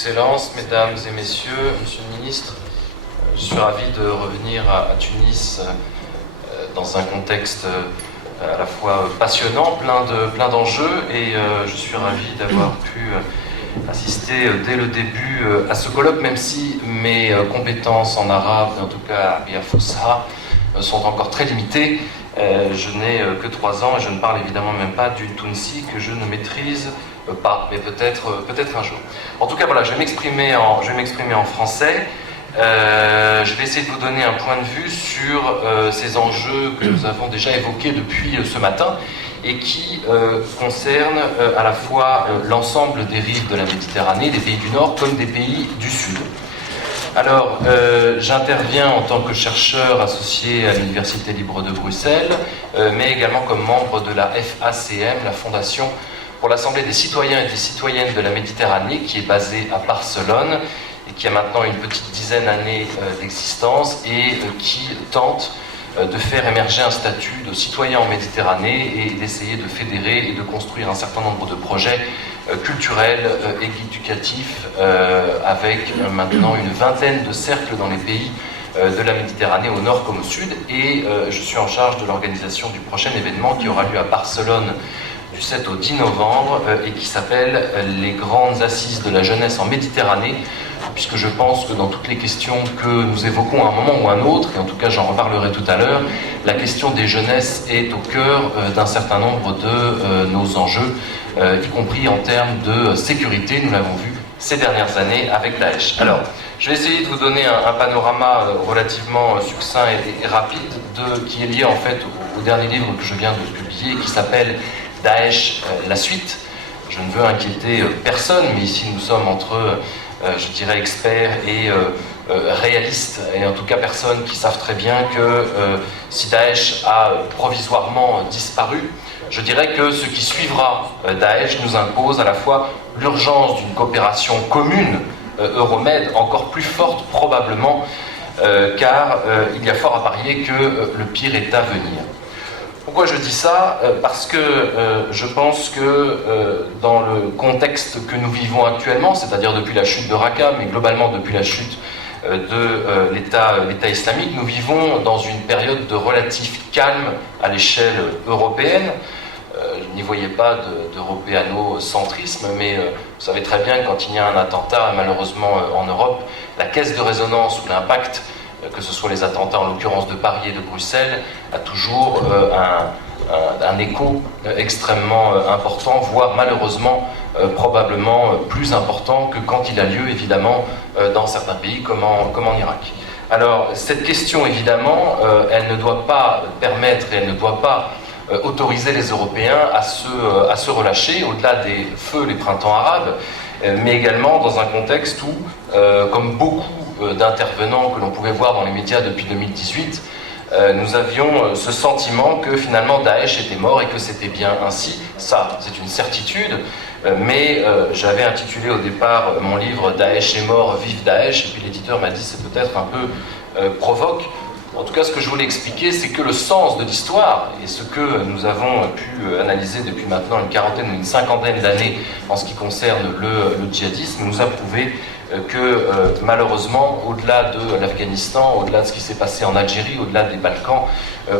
Excellences, Mesdames et Messieurs, Monsieur le Ministre, je suis ravi de revenir à Tunis dans un contexte à la fois passionnant, plein d'enjeux, et je suis ravi d'avoir pu assister dès le début à ce colloque, même si mes compétences en arabe, en tout cas à Fusha, sont encore très limitées. Je n'ai que 3 ans et je ne parle évidemment même pas du Tounsi que je ne maîtrise pas, mais peut-être un jour. En tout cas, voilà, je vais m'exprimer en français. Je vais essayer de vous donner un point de vue sur ces enjeux que nous avons déjà évoqués depuis ce matin et qui concernent à la fois l'ensemble des rives de la Méditerranée, des pays du Nord comme des pays du Sud. Alors, j'interviens en tant que chercheur associé à l'Université libre de Bruxelles, mais également comme membre de la FACM, la Fondation pour l'Assemblée des citoyens et des citoyennes de la Méditerranée, qui est basée à Barcelone et qui a maintenant une petite dizaine d'années d'existence et qui tente de faire émerger un statut de citoyen en Méditerranée et d'essayer de fédérer et de construire un certain nombre de projets culturels et éducatifs avec maintenant une vingtaine de cercles dans les pays de la Méditerranée au nord comme au sud, et je suis en charge de l'organisation du prochain événement qui aura lieu à Barcelone du 7 au 10 novembre et qui s'appelle les Grandes Assises de la Jeunesse en Méditerranée, puisque je pense que dans toutes les questions que nous évoquons à un moment ou à un autre, et en tout cas j'en reparlerai tout à l'heure, la question des jeunesses est au cœur d'un certain nombre de nos enjeux, y compris en termes de sécurité, nous l'avons vu ces dernières années avec Daesh. Alors, je vais essayer de vous donner un panorama relativement succinct et rapide qui est lié en fait au dernier livre que je viens de publier, qui s'appelle Daesh, la suite. Je ne veux inquiéter personne, mais ici nous sommes entre, je dirais, experts et réalistes, et en tout cas personnes qui savent très bien que si Daesh a provisoirement disparu, je dirais que ce qui suivra Daesh nous impose à la fois l'urgence d'une coopération commune Euromed, encore plus forte probablement, car il y a fort à parier que le pire est à venir. Pourquoi je dis ça ? Parce que je pense que dans le contexte que nous vivons actuellement, c'est-à-dire depuis la chute de Raqqa, mais globalement depuis la chute de l'État islamique, nous vivons dans une période de relatif calme à l'échelle européenne. Je n'y voyais pas d'européano-centrisme, mais vous savez très bien, quand il y a un attentat, malheureusement en Europe, la caisse de résonance ou l'impact, que ce soit les attentats en l'occurrence de Paris et de Bruxelles, a toujours un écho extrêmement important, voire malheureusement probablement plus important que quand il a lieu évidemment dans certains pays comme en Irak. Alors cette question évidemment, elle ne doit pas permettre et elle ne doit pas autoriser les Européens à se relâcher au-delà des feux, les printemps arabes, mais également dans un contexte où, comme beaucoup d'intervenants que l'on pouvait voir dans les médias depuis 2018, nous avions ce sentiment que finalement Daesh était mort et que c'était bien ainsi. Ça, c'est une certitude, mais j'avais intitulé au départ mon livre « Daesh est mort, vive Daesh », et puis l'éditeur m'a dit c'est peut-être un peu provoque. En tout cas, ce que je voulais expliquer, c'est que le sens de l'histoire, et ce que nous avons pu analyser depuis maintenant une quarantaine ou une cinquantaine d'années en ce qui concerne le djihadisme, nous a prouvé que malheureusement, au-delà de l'Afghanistan, au-delà de ce qui s'est passé en Algérie, au-delà des Balkans,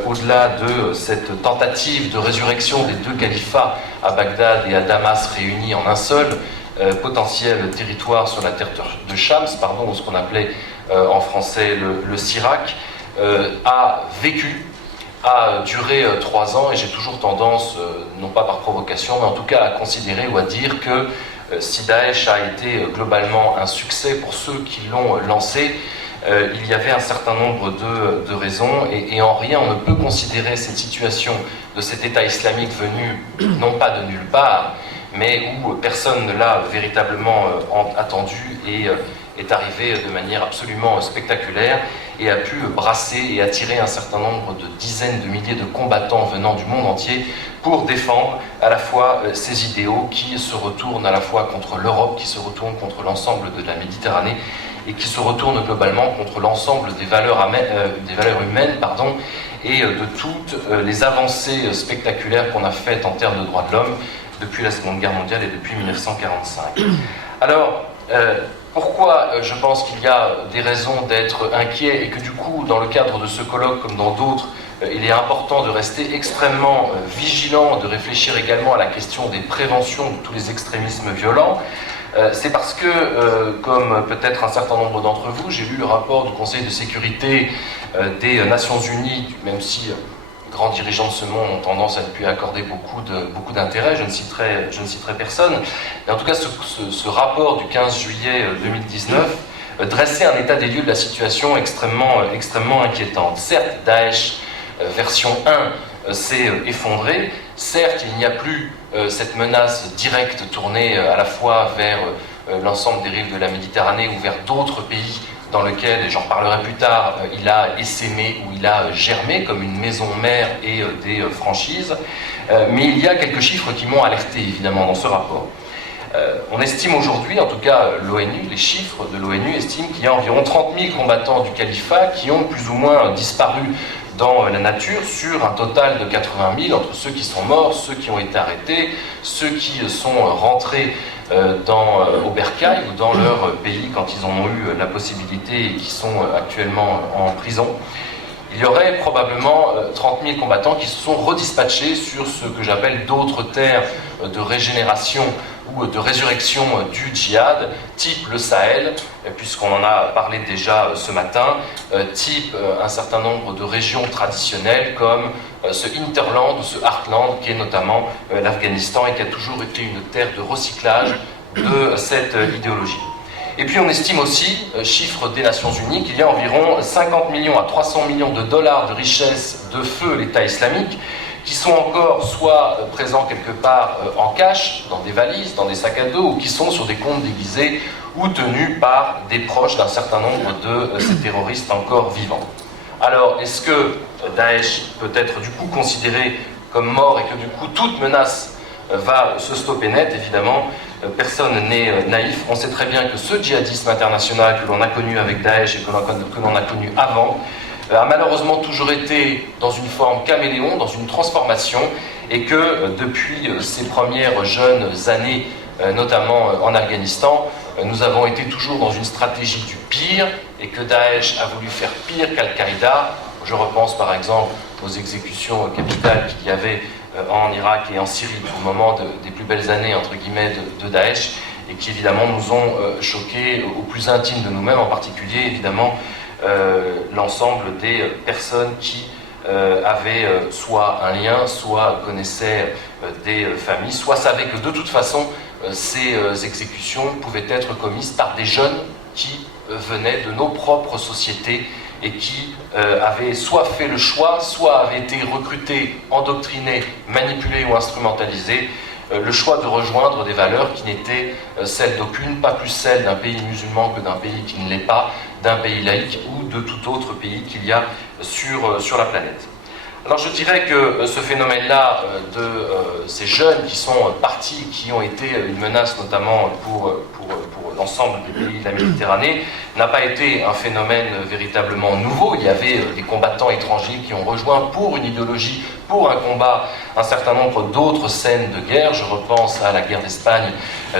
au-delà de cette tentative de résurrection des 2 califats à Bagdad et à Damas réunis en un seul potentiel territoire sur la terre de Shams, ou ce qu'on appelait en français le Sirak, a duré 3 ans, et j'ai toujours tendance, non pas par provocation, mais en tout cas à considérer ou à dire que si Daesh a été globalement un succès pour ceux qui l'ont lancé, il y avait un certain nombre de raisons, et en rien on ne peut considérer cette situation de cet État islamique venu non pas de nulle part, mais où personne ne l'a véritablement attendu et est arrivé de manière absolument spectaculaire et a pu brasser et attirer un certain nombre de dizaines de milliers de combattants venant du monde entier pour défendre à la fois ces idéaux qui se retournent à la fois contre l'Europe, qui se retournent contre l'ensemble de la Méditerranée et qui se retournent globalement contre l'ensemble des valeurs humaines, et de toutes les avancées spectaculaires qu'on a faites en termes de droits de l'homme depuis la Seconde Guerre mondiale et depuis 1945. Alors, Pourquoi je pense qu'il y a des raisons d'être inquiet et que du coup, dans le cadre de ce colloque comme dans d'autres, il est important de rester extrêmement vigilant, de réfléchir également à la question des préventions de tous les extrémismes violents. C'est parce que, comme peut-être un certain nombre d'entre vous, j'ai lu le rapport du Conseil de sécurité des Nations Unies, même si grands dirigeants de ce monde ont tendance à ne plus accorder beaucoup d'intérêt, je ne citerai personne. Mais en tout cas, ce rapport du 15 juillet 2019 dressait un état des lieux de la situation extrêmement inquiétante. Certes, Daesh version 1 s'est effondré, certes, il n'y a plus cette menace directe tournée à la fois vers l'ensemble des rives de la Méditerranée ou vers d'autres pays dans lequel, et j'en parlerai plus tard, il a essaimé ou il a germé comme une maison mère et des franchises. Mais il y a quelques chiffres qui m'ont alerté évidemment dans ce rapport. On estime aujourd'hui, en tout cas l'ONU, les chiffres de l'ONU estiment qu'il y a environ 30 000 combattants du califat qui ont plus ou moins disparu dans la nature, sur un total de 80 000, entre ceux qui sont morts, ceux qui ont été arrêtés, ceux qui sont rentrés au bercail ou dans leur pays quand ils en ont eu la possibilité et qui sont actuellement en prison. Il y aurait probablement 30 000 combattants qui se sont redispatchés sur ce que j'appelle d'autres terres de régénération ou de résurrection du djihad, type le Sahel, puisqu'on en a parlé déjà ce matin, type un certain nombre de régions traditionnelles comme ce hinterland ou ce heartland qui est notamment l'Afghanistan et qui a toujours été une terre de recyclage de cette idéologie. Et puis on estime aussi, chiffre des Nations Unies, qu'il y a environ 50 millions à 300 millions de dollars de richesse de feu l'État islamique qui sont encore soit présents quelque part en cash, dans des valises, dans des sacs à dos, ou qui sont sur des comptes déguisés ou tenus par des proches d'un certain nombre de ces terroristes encore vivants. Alors, est-ce que Daesh peut être du coup considéré comme mort et que du coup toute menace va se stopper net? Évidemment, personne n'est naïf. On sait très bien que ce djihadisme international que l'on a connu avec Daesh et que l'on a connu avant a malheureusement toujours été dans une forme caméléon, dans une transformation, et que depuis ces premières jeunes années, notamment en Afghanistan, nous avons été toujours dans une stratégie du pire, et que Daesh a voulu faire pire qu'Al-Qaïda. Je repense par exemple aux exécutions capitales qu'il y avait en Irak et en Syrie au moment des plus belles années, entre guillemets, de Daesh, et qui évidemment nous ont choqués au plus intime de nous-mêmes, en particulier évidemment l'ensemble des personnes qui avaient soit un lien, soit connaissaient des familles, soit savaient que de toute façon ces exécutions pouvaient être commises par des jeunes qui venaient de nos propres sociétés et qui avaient soit fait le choix, soit avaient été recrutés, endoctrinés, manipulés ou instrumentalisés, le choix de rejoindre des valeurs qui n'étaient celles d'aucune, pas plus celles d'un pays musulman que d'un pays qui ne l'est pas, d'un pays laïque ou de tout autre pays qu'il y a sur la planète. Alors je dirais que ce phénomène-là de ces jeunes qui sont partis, qui ont été une menace notamment pour l'ensemble des pays de la Méditerranée, n'a pas été un phénomène véritablement nouveau. Il y avait des combattants étrangers qui ont rejoint pour une idéologie, pour un combat, un certain nombre d'autres scènes de guerre. Je repense à la guerre d'Espagne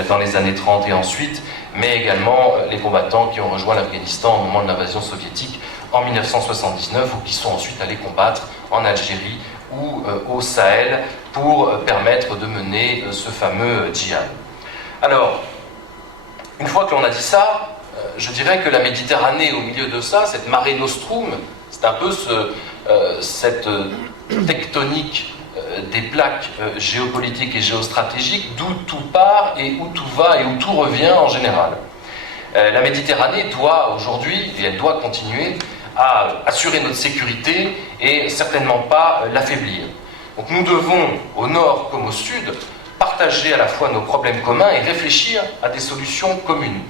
dans les années 30 et ensuite, mais également les combattants qui ont rejoint l'Afghanistan au moment de l'invasion soviétique en 1979 ou qui sont ensuite allés combattre en Algérie ou au Sahel pour permettre de mener ce fameux djihad. Alors, une fois que l'on a dit ça, je dirais que la Méditerranée au milieu de ça, cette marée nostrum, c'est un peu cette tectonique des plaques géopolitiques et géostratégiques d'où tout part et où tout va et où tout revient en général. La Méditerranée doit aujourd'hui, et elle doit continuer, à assurer notre sécurité et certainement pas l'affaiblir. Donc nous devons, au nord comme au sud, partager à la fois nos problèmes communs et réfléchir à des solutions communes.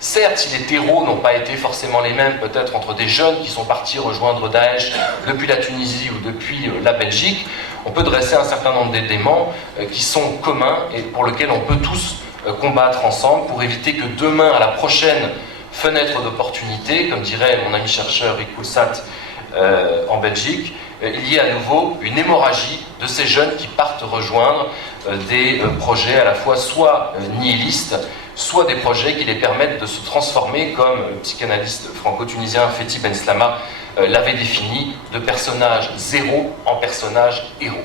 Certes, si les terreaux n'ont pas été forcément les mêmes, peut-être entre des jeunes qui sont partis rejoindre Daesh depuis la Tunisie ou depuis la Belgique, on peut dresser un certain nombre d'éléments qui sont communs et pour lesquels on peut tous combattre ensemble pour éviter que demain, à la prochaine fenêtre d'opportunité, comme dirait mon ami chercheur Rick Coulsat en Belgique, il y a à nouveau une hémorragie de ces jeunes qui partent rejoindre des projets à la fois soit nihilistes, soit des projets qui les permettent de se transformer, comme le psychanalyste franco-tunisien Fethi Benslama l'avait défini, de personnage zéro en personnage héros.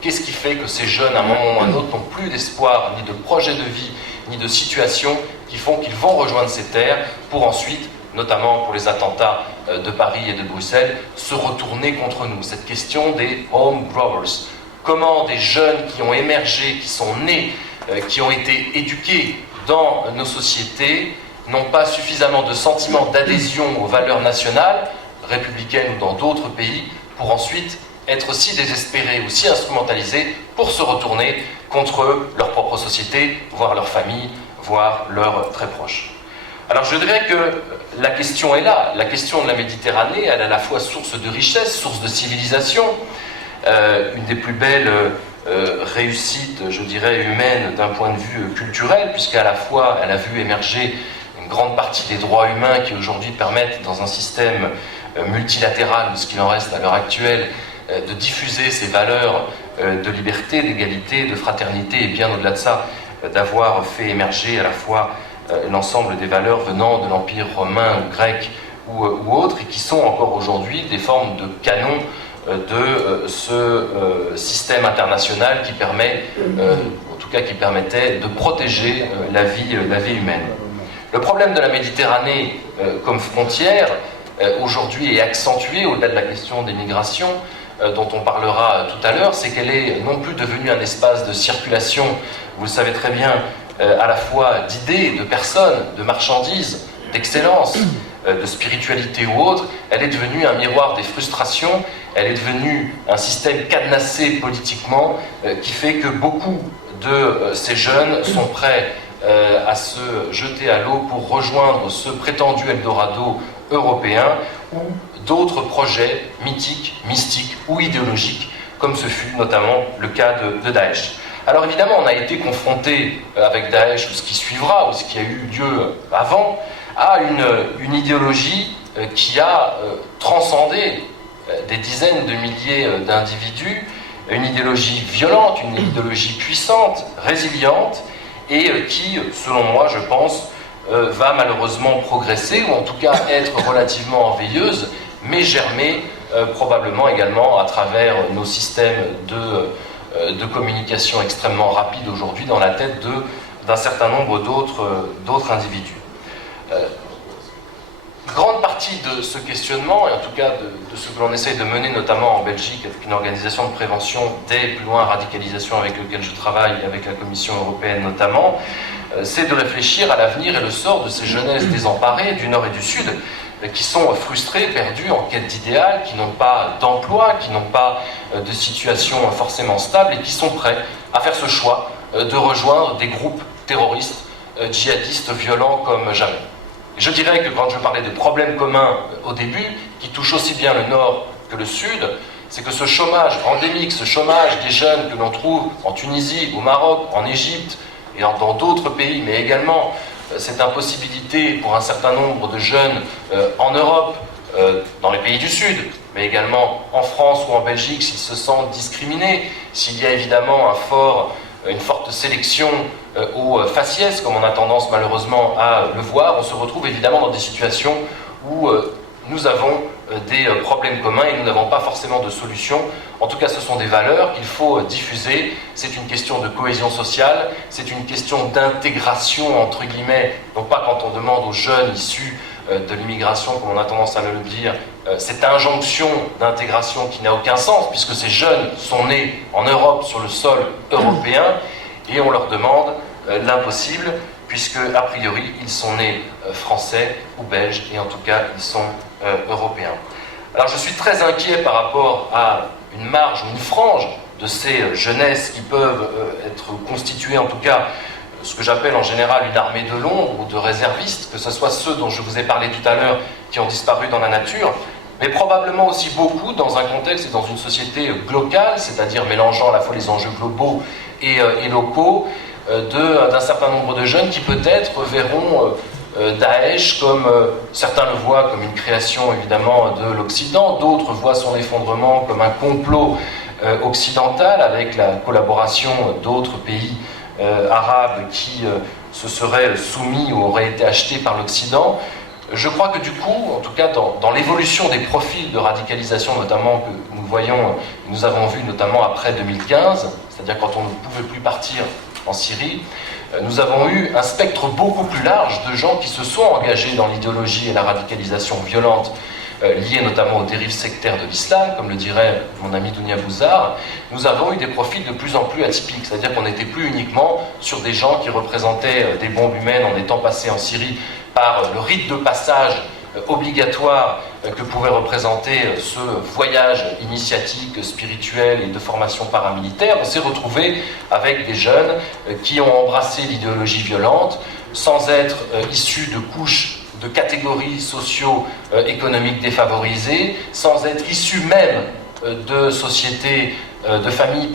Qu'est-ce qui fait que ces jeunes, à un moment ou à un autre, n'ont plus d'espoir, ni de projet de vie, ni de situation, qui font qu'ils vont rejoindre ces terres pour ensuite, notamment pour les attentats de Paris et de Bruxelles, se retourner contre nous? Cette question des home growers. Comment des jeunes qui ont émergé, qui sont nés, qui ont été éduqués dans nos sociétés, n'ont pas suffisamment de sentiments d'adhésion aux valeurs nationales, républicaines ou dans d'autres pays, pour ensuite être si désespérés ou si instrumentalisés pour se retourner contre leur propre société, voire leur famille, voire leurs très proches. Alors je dirais que la question est là. La question de la Méditerranée, elle est à la fois source de richesse, source de civilisation, une des plus belles réussites, je dirais, humaines d'un point de vue culturel, puisqu'à la fois elle a vu émerger une grande partie des droits humains qui aujourd'hui permettent, dans un système multilatéral, ou ce qu'il en reste à l'heure actuelle, de diffuser ces valeurs de liberté, d'égalité, de fraternité, et bien au-delà de ça, d'avoir fait émerger à la fois l'ensemble des valeurs venant de l'Empire romain, grec ou autres, et qui sont encore aujourd'hui des formes de canon de ce système international qui permet, en tout cas qui permettait de protéger la vie humaine. Le problème de la Méditerranée comme frontière, aujourd'hui est accentué au-delà de la question des migrations, dont on parlera tout à l'heure, c'est qu'elle est non plus devenue un espace de circulation, vous le savez très bien, à la fois d'idées, de personnes, de marchandises, d'excellence, de spiritualité ou autre. Elle est devenue un miroir des frustrations, elle est devenue un système cadenassé politiquement qui fait que beaucoup de ces jeunes sont prêts à se jeter à l'eau pour rejoindre ce prétendu Eldorado européen ou d'autres projets mythiques, mystiques ou idéologiques, comme ce fut notamment le cas de Daesh. Alors évidemment, on a été confronté avec Daesh, ou ce qui suivra, ou ce qui a eu lieu avant, à une idéologie qui a transcendé des dizaines de milliers d'individus, une idéologie violente, une idéologie puissante, résiliente, et qui, selon moi, je pense, va malheureusement progresser, ou en tout cas être relativement enveilleuse, mais germer probablement également à travers nos systèmes de communication extrêmement rapides aujourd'hui dans la tête d'un certain nombre d'autres individus. Grande partie de ce questionnement, et en tout cas de ce que l'on essaye de mener notamment en Belgique avec une organisation de prévention des plus loin radicalisation avec laquelle je travaille, avec la Commission européenne notamment, c'est de réfléchir à l'avenir et le sort de ces jeunesses désemparées du Nord et du Sud, qui sont frustrées, perdues, en quête d'idéal, qui n'ont pas d'emploi, qui n'ont pas de situation forcément stable et qui sont prêts à faire ce choix de rejoindre des groupes terroristes, djihadistes, violents comme jamais. Et je dirais que quand je parlais de problèmes communs au début, qui touchent aussi bien le Nord que le Sud, c'est que ce chômage endémique, ce chômage des jeunes que l'on trouve en Tunisie, au Maroc, en Égypte et dans d'autres pays, mais également cette impossibilité pour un certain nombre de jeunes en Europe, dans les pays du Sud, mais également en France ou en Belgique, s'ils se sentent discriminés, s'il y a évidemment une forte sélection au faciès, comme on a tendance malheureusement à le voir, on se retrouve évidemment dans des situations où nous avons des problèmes communs et nous n'avons pas forcément de solution. En tout cas, ce sont des valeurs qu'il faut diffuser. C'est une question de cohésion sociale, c'est une question d'intégration, entre guillemets, non pas quand on demande aux jeunes issus de l'immigration, comme on a tendance à le dire, cette injonction d'intégration qui n'a aucun sens, puisque ces jeunes sont nés en Europe, sur le sol européen, et on leur demande l'impossible, puisque, a priori, ils sont nés français ou belges, et en tout cas, ils sont européens. Alors, je suis très inquiet par rapport à une marge ou une frange de ces jeunesses qui peuvent être constituées, en tout cas, ce que j'appelle en général une armée de l'ombre ou de réservistes, que ce soit ceux dont je vous ai parlé tout à l'heure qui ont disparu dans la nature, mais probablement aussi beaucoup dans un contexte et dans une société globale, c'est-à-dire mélangeant à la fois les enjeux globaux et locaux, d'un certain nombre de jeunes qui peut-être verront Daesh comme, certains le voient comme une création évidemment de l'Occident, d'autres voient son effondrement comme un complot occidental avec la collaboration d'autres pays arabes qui se seraient soumis ou auraient été achetés par l'Occident. Je crois que du coup, en tout cas dans l'évolution des profils de radicalisation, notamment que nous voyons, nous avons vu notamment après 2015, c'est-à-dire quand on ne pouvait plus partir en Syrie, nous avons eu un spectre beaucoup plus large de gens qui se sont engagés dans l'idéologie et la radicalisation violente, liées notamment aux dérives sectaires de l'islam, comme le dirait mon ami Dounia Bouzar. Nous avons eu des profils de plus en plus atypiques, c'est-à-dire qu'on n'était plus uniquement sur des gens qui représentaient des bombes humaines en étant passés en Syrie par le rite de passage obligatoire que pouvait représenter ce voyage initiatique, spirituel et de formation paramilitaire. On s'est retrouvé avec des jeunes qui ont embrassé l'idéologie violente sans être issus de couches, de catégories socio-économiques défavorisées, sans être issus même de sociétés, de familles,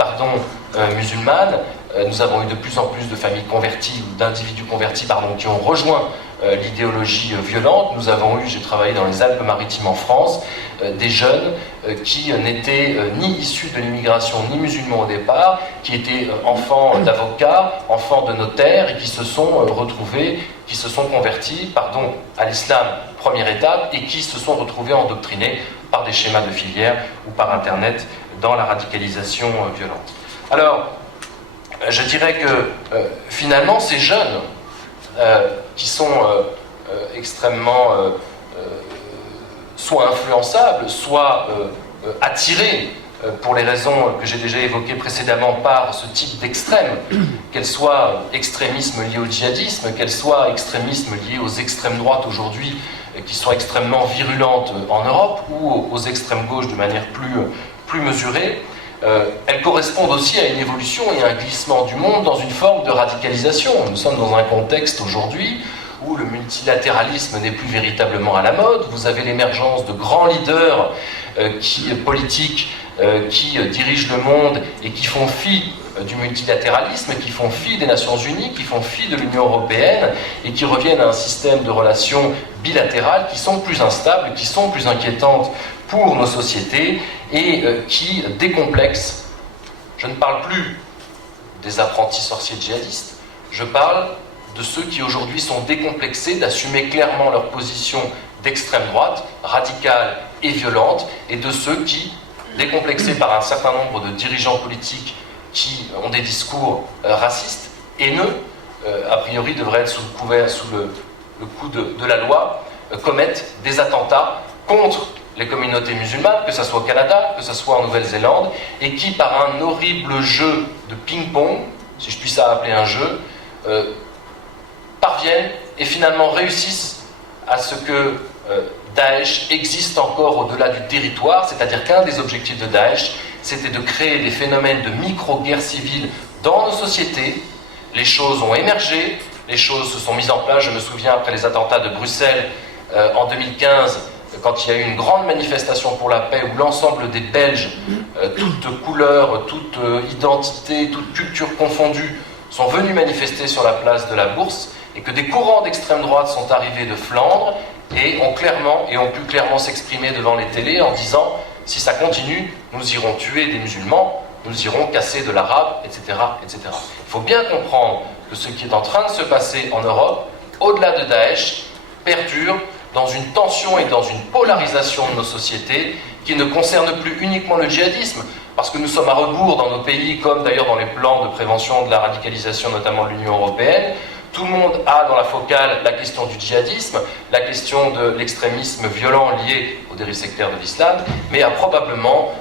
musulmanes. Nous avons eu de plus en plus de familles converties ou d'individus convertis, qui ont rejoint l'idéologie violente. Nous avons eu, j'ai travaillé dans les Alpes-Maritimes en France, des jeunes qui n'étaient ni issus de l'immigration ni musulmans au départ, qui étaient enfants d'avocats, enfants de notaires et qui se sont retrouvés, qui se sont convertis, à l'islam, première étape, et qui se sont retrouvés endoctrinés par des schémas de filière ou par Internet dans la radicalisation violente. Alors, je dirais que finalement, ces jeunes qui sont extrêmement soit influençables, soit attirés pour les raisons que j'ai déjà évoquées précédemment par ce type d'extrême, qu'elle soit extrémisme lié au djihadisme, qu'elle soit extrémisme lié aux extrêmes droites aujourd'hui, qui sont extrêmement virulentes en Europe, ou aux extrêmes gauches de manière plus mesurée, elles correspondent aussi à une évolution et à un glissement du monde dans une forme de radicalisation. Nous sommes dans un contexte aujourd'hui où le multilatéralisme n'est plus véritablement à la mode. Vous avez l'émergence de grands leaders politiques qui dirigent le monde et qui font fi du multilatéralisme, qui font fi des Nations Unies, qui font fi de l'Union européenne et qui reviennent à un système de relations bilatérales qui sont plus instables, qui sont plus inquiétantes pour nos sociétés et qui décomplexent. Je ne parle plus des apprentis sorciers djihadistes, je parle de ceux qui aujourd'hui sont décomplexés d'assumer clairement leur position d'extrême droite, radicale et violente, et de ceux qui, décomplexés par un certain nombre de dirigeants politiques qui ont des discours racistes, haineux, a priori devraient être sous le coup de la loi, commettent des attentats contre les communautés musulmanes, que ce soit au Canada, que ce soit en Nouvelle-Zélande, et qui, par un horrible jeu de ping-pong, si je puis ça appeler un jeu, parviennent et finalement réussissent à ce que Daesh existe encore au-delà du territoire, c'est-à-dire qu'un des objectifs de Daesh, c'était de créer des phénomènes de micro-guerre civile dans nos sociétés. Les choses ont émergé, les choses se sont mises en place. Je me souviens, après les attentats de Bruxelles en 2015, quand il y a eu une grande manifestation pour la paix où l'ensemble des Belges, toutes couleurs, toutes identités, toutes cultures confondues, sont venus manifester sur la place de la Bourse, et que des courants d'extrême droite sont arrivés de Flandre et ont pu clairement s'exprimer devant les télés en disant « si ça continue, nous irons tuer des musulmans, nous irons casser de l'arabe, etc. etc. » Il faut bien comprendre que ce qui est en train de se passer en Europe, au-delà de Daesh, perdure dans une tension et dans une polarisation de nos sociétés qui ne concerne plus uniquement le djihadisme, parce que nous sommes à rebours dans nos pays, comme d'ailleurs dans les plans de prévention de la radicalisation, notamment de l'Union européenne. Tout le monde a dans la focale la question du djihadisme, la question de l'extrémisme violent lié aux dérives sectaires de l'islam, mais a probablement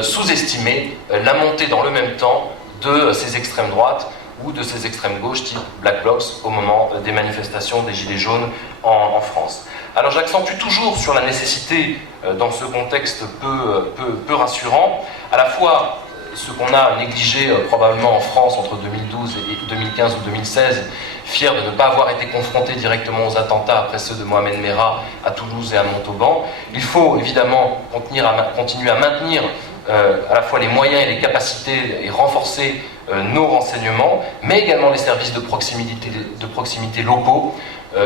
sous-estimé la montée dans le même temps de ces extrêmes droites ou de ces extrêmes gauches type Black Blocs au moment des manifestations des Gilets jaunes en France. Alors j'accentue toujours sur la nécessité, dans ce contexte peu rassurant, à la fois ce qu'on a négligé probablement en France entre 2012 et 2015 ou 2016, fier de ne pas avoir été confronté directement aux attentats après ceux de Mohamed Merah à Toulouse et à Montauban. Il faut évidemment continuer à maintenir à la fois les moyens et les capacités et renforcer nos renseignements, mais également les services de proximité locaux.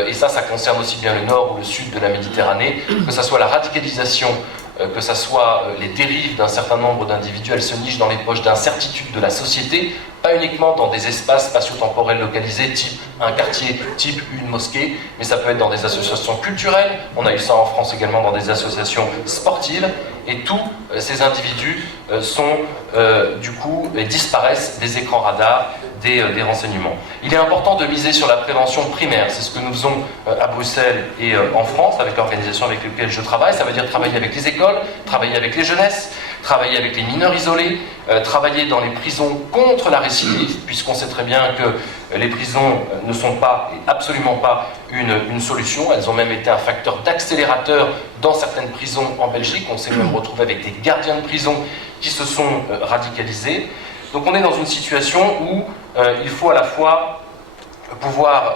Et ça concerne aussi bien le nord ou le sud de la Méditerranée, que ce soit la radicalisation que ça soit les dérives d'un certain nombre d'individus, elles se nichent dans les poches d'incertitude de la société, pas uniquement dans des espaces spatio-temporels localisés, type un quartier, type une mosquée, mais ça peut être dans des associations culturelles, on a eu ça en France également dans des associations sportives, et tous ces individus disparaissent des écrans radars, des renseignements. Il est important de miser sur la prévention primaire, c'est ce que nous faisons à Bruxelles et en France, avec l'organisation avec laquelle je travaille, ça veut dire travailler avec les écoles, travailler avec les jeunesses, travailler avec les mineurs isolés, travailler dans les prisons contre la récidive, puisqu'on sait très bien que les prisons ne sont pas, et absolument pas, une solution. Elles ont même été un facteur d'accélérateur dans certaines prisons en Belgique. On s'est même retrouvé avec des gardiens de prison qui se sont radicalisés. Donc on est dans une situation où il faut à la fois pouvoir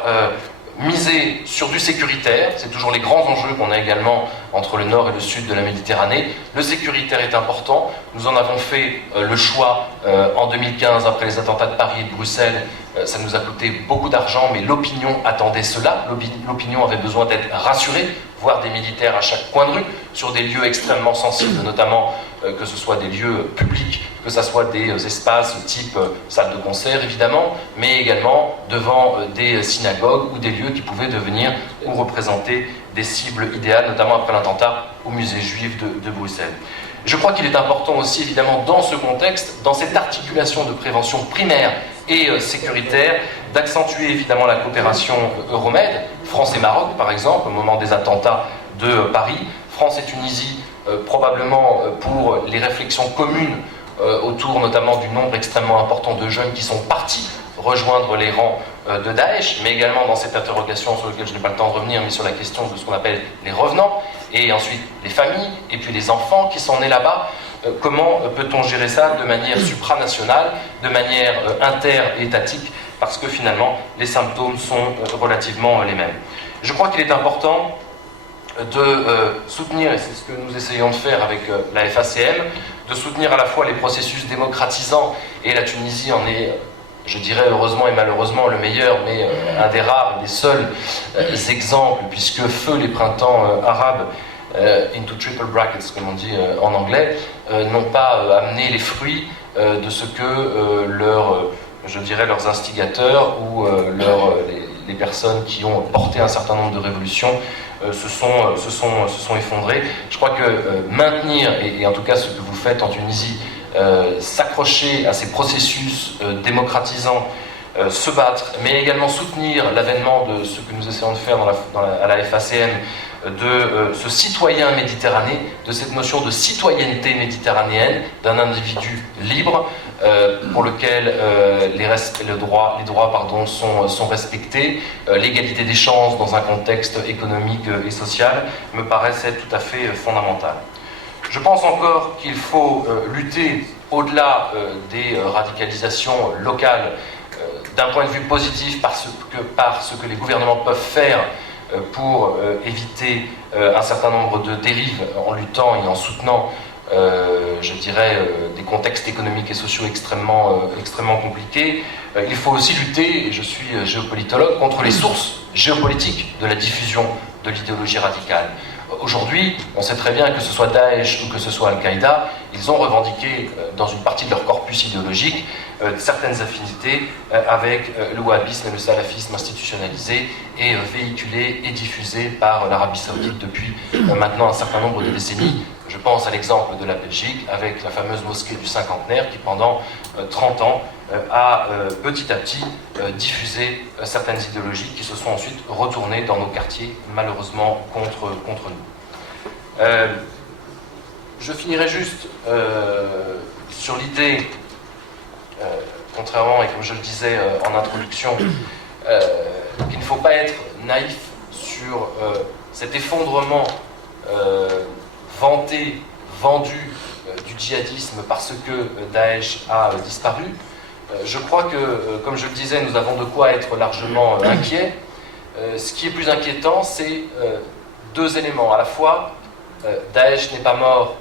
miser sur du sécuritaire, c'est toujours les grands enjeux qu'on a également entre le nord et le sud de la Méditerranée. Le sécuritaire est important, nous en avons fait le choix en 2015 après les attentats de Paris et de Bruxelles. Ça nous a coûté beaucoup d'argent, mais l'opinion attendait cela, l'opinion avait besoin d'être rassurée, voir des militaires à chaque coin de rue, sur des lieux extrêmement sensibles, notamment que ce soit des lieux publics, que ce soit des espaces type salle de concert évidemment, mais également devant des synagogues ou des lieux qui pouvaient devenir ou représenter des cibles idéales, notamment après l'attentat au musée juif de Bruxelles. Je crois qu'il est important aussi, évidemment, dans ce contexte, dans cette articulation de prévention primaire et sécuritaire, d'accentuer évidemment la coopération Euromed, France et Maroc par exemple, au moment des attentats de Paris, France et Tunisie probablement pour les réflexions communes autour notamment du nombre extrêmement important de jeunes qui sont partis rejoindre les rangs de Daesh, mais également dans cette interrogation sur laquelle je n'ai pas le temps de revenir, mais sur la question de ce qu'on appelle les revenants, et ensuite les familles, et puis les enfants qui sont nés là-bas. Comment peut-on gérer ça de manière supranationale, de manière interétatique, parce que finalement les symptômes sont relativement les mêmes. Je crois qu'il est important de soutenir, et c'est ce que nous essayons de faire avec la FACM, de soutenir à la fois les processus démocratisants, et la Tunisie en est, je dirais heureusement et malheureusement le meilleur, mais un des rares, des seuls exemples, puisque feu les printemps arabes, into triple brackets comme on dit en anglais, n'ont pas amené les fruits de ce que leurs instigateurs ou les personnes qui ont porté un certain nombre de révolutions se sont effondrés. Je crois que maintenir, et en tout cas ce que vous faites en Tunisie, s'accrocher à ces processus démocratisants, se battre, mais également soutenir l'avènement de ce que nous essayons de faire à la FACM, de ce citoyen méditerranéen, de cette notion de citoyenneté méditerranéenne, d'un individu libre pour lequel les droits sont respectés, l'égalité des chances dans un contexte économique et social me paraissait tout à fait fondamentale. Je pense encore qu'il faut lutter au-delà des radicalisations locales d'un point de vue positif par ce que les gouvernements peuvent faire pour éviter un certain nombre de dérives en luttant et en soutenant, des contextes économiques et sociaux extrêmement compliqués. Il faut aussi lutter, et je suis géopolitologue, contre les sources géopolitiques de la diffusion de l'idéologie radicale. Aujourd'hui, on sait très bien que ce soit Daesh ou que ce soit Al-Qaïda, ils ont revendiqué dans une partie de leur corpus idéologique certaines affinités avec le wahhabisme et le salafisme institutionnalisé et véhiculé et diffusé par l'Arabie Saoudite depuis maintenant un certain nombre de décennies. Je pense à l'exemple de la Belgique avec la fameuse mosquée du cinquantenaire qui pendant 30 ans a petit à petit diffusé certaines idéologies qui se sont ensuite retournées dans nos quartiers, malheureusement contre nous. Je finirai juste sur l'idée, contrairement et comme je le disais en introduction, qu'il ne faut pas être naïf sur cet effondrement vendu du djihadisme parce que Daesh a disparu. Je crois que, comme je le disais, nous avons de quoi être largement inquiets. Ce qui est plus inquiétant, c'est deux éléments. À la fois, Daesh n'est pas mort,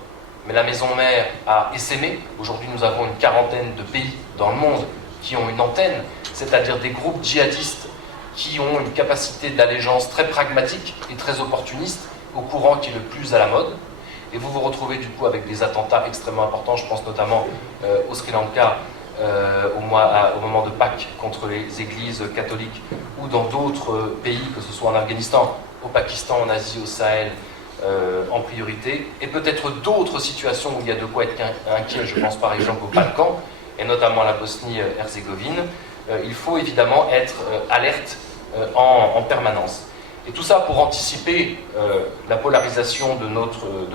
mais la maison mère a essaimé. Aujourd'hui, nous avons une quarantaine de pays dans le monde qui ont une antenne, c'est-à-dire des groupes djihadistes qui ont une capacité d'allégeance très pragmatique et très opportuniste au courant qui est le plus à la mode. et vous vous retrouvez du coup avec des attentats extrêmement importants, je pense notamment au Sri Lanka, au moment de Pâques contre les églises catholiques, ou dans d'autres pays, que ce soit en Afghanistan, au Pakistan, en Asie, au Sahel, en priorité, et peut-être d'autres situations où il y a de quoi être inquiet, je pense par exemple aux Balkans, et notamment à la Bosnie-Herzégovine. Il faut évidemment être alerte en permanence. Et tout ça pour anticiper la polarisation de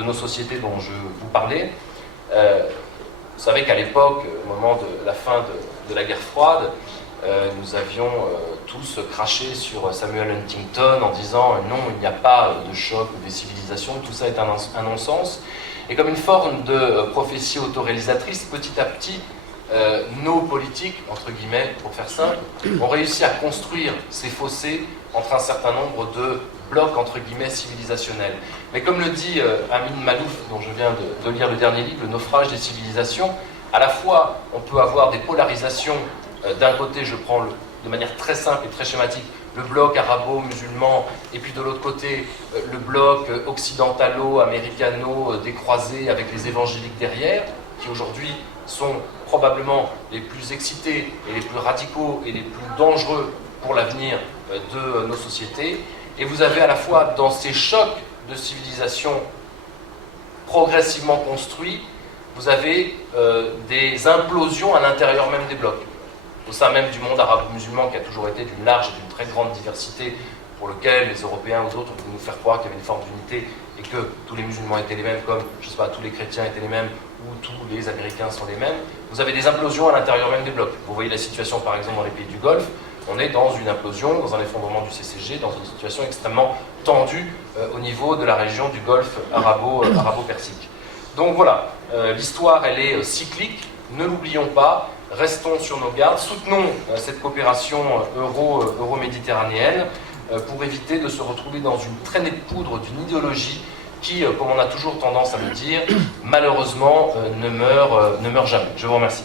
nos sociétés dont je vous parlais. Vous savez qu'à l'époque, au moment de la fin de la guerre froide, nous avions tous craché sur Samuel Huntington en disant non, il n'y a pas de choc des civilisations, tout ça est un non-sens. Et comme une forme de prophétie autoréalisatrice, petit à petit, nos politiques, entre guillemets, pour faire simple, ont réussi à construire ces fossés entre un certain nombre de blocs, entre guillemets, civilisationnels. Mais comme le dit Amin Maalouf, dont je viens de lire le dernier livre, Le naufrage des civilisations, à la fois on peut avoir des polarisations. D'un côté, je prends de manière très simple et très schématique le bloc arabo-musulman, et puis de l'autre côté, le bloc occidentalo-américano décroisé avec les évangéliques derrière, qui aujourd'hui sont probablement les plus excités et les plus radicaux et les plus dangereux pour l'avenir de nos sociétés. Et vous avez à la fois dans ces chocs de civilisation progressivement construits, vous avez des implosions à l'intérieur même des blocs. Au sein même du monde arabo-musulman qui a toujours été d'une large et d'une très grande diversité, pour lequel les Européens ou d'autres voulaient nous faire croire qu'il y avait une forme d'unité et que tous les musulmans étaient les mêmes, comme, je ne sais pas, tous les chrétiens étaient les mêmes, ou tous les Américains sont les mêmes, vous avez des implosions à l'intérieur même des blocs. Vous voyez la situation par exemple dans les pays du Golfe, on est dans une implosion, dans un effondrement du CCG, dans une situation extrêmement tendue au niveau de la région du Golfe arabo-persique. Donc voilà, l'histoire elle est cyclique, ne l'oublions pas, restons sur nos gardes, soutenons cette coopération euro-méditerranéenne pour éviter de se retrouver dans une traînée de poudre d'une idéologie qui, comme on a toujours tendance à le dire, malheureusement ne meurt jamais. Je vous remercie.